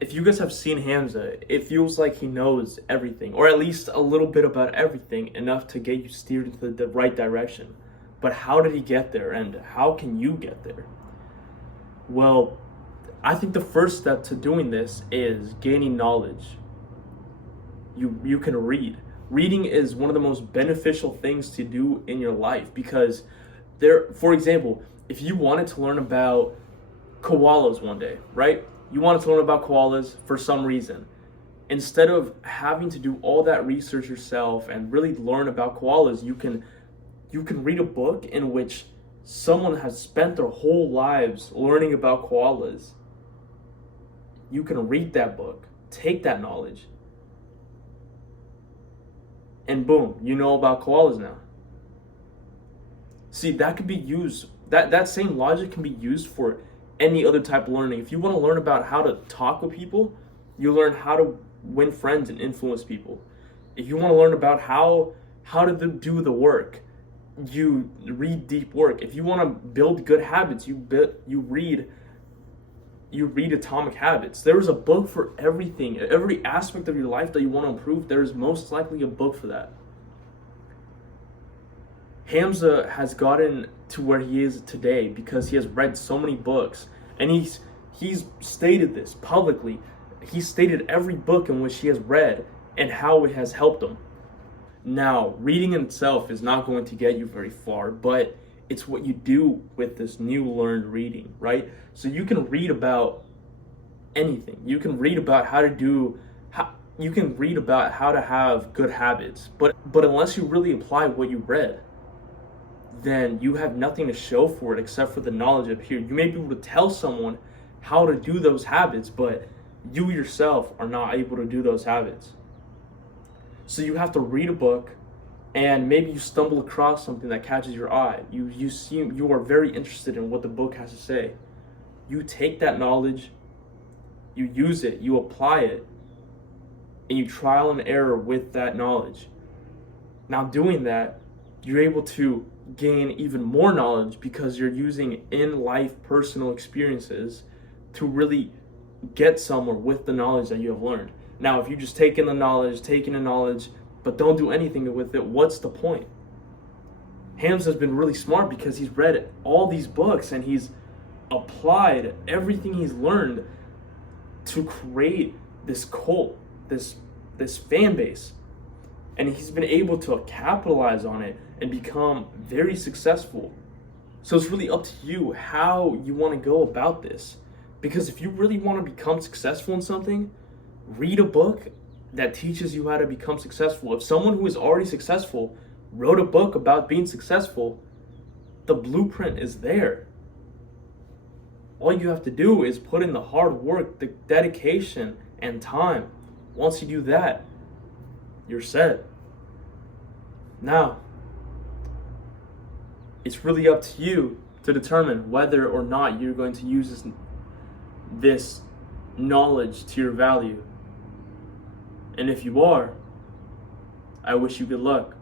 if you guys have seen Hamza, it feels like he knows everything, or at least a little bit about everything, enough to get you steered into the right direction. But how did he get there, and how can you get there? Well, I think the first step to doing this is gaining knowledge. You can read. Reading is one of the most beneficial things to do in your life, because for example, if you wanted to learn about koalas one day, right? You wanted to learn about koalas for some reason. Instead of having to do all that research yourself and really learn about koalas, you can read a book in which someone has spent their whole lives learning about koalas. You can read that book, take that knowledge, and boom, you know about koalas now. See, that could be used, that same logic can be used for any other type of learning. If you want to learn about how to talk with people, you learn how to win friends and influence people. If you want to learn about how to do the work, you read deep work. If you want to build good habits, you read Atomic Habits. There is a book for everything. Every aspect of your life that you want to improve, there is most likely a book for that. Hamza has gotten to where he is today because he has read so many books, and he's stated this publicly. He stated every book in which he has read and how it has helped him. Now, reading in itself is not going to get you very far, but it's what you do with this new learned reading, right? So you can read about anything. You can read about you can read about how to have good habits, but unless you really apply what you read, then you have nothing to show for it except for the knowledge up here. You may be able to tell someone how to do those habits, but you yourself are not able to do those habits. So you have to read a book, and maybe you stumble across something that catches your eye. You are very interested in what the book has to say. You take that knowledge, you use it, you apply it, and you trial and error with that knowledge. Now, doing that, you're able to gain even more knowledge because you're using in-life personal experiences to really get somewhere with the knowledge that you have learned. Now, if you just take in the knowledge, but don't do anything with it, what's the point? Hamza's been really smart because he's read all these books and he's applied everything he's learned to create this cult, this fan base. And he's been able to capitalize on it and become very successful. So it's really up to you how you want to go about this. Because if you really want to become successful in something, read a book that teaches you how to become successful. If someone who is already successful wrote a book about being successful, the blueprint is there. All you have to do is put in the hard work, the dedication, and time. Once you do that, you're set. Now, it's really up to you to determine whether or not you're going to use this knowledge to your value. And if you are, I wish you good luck.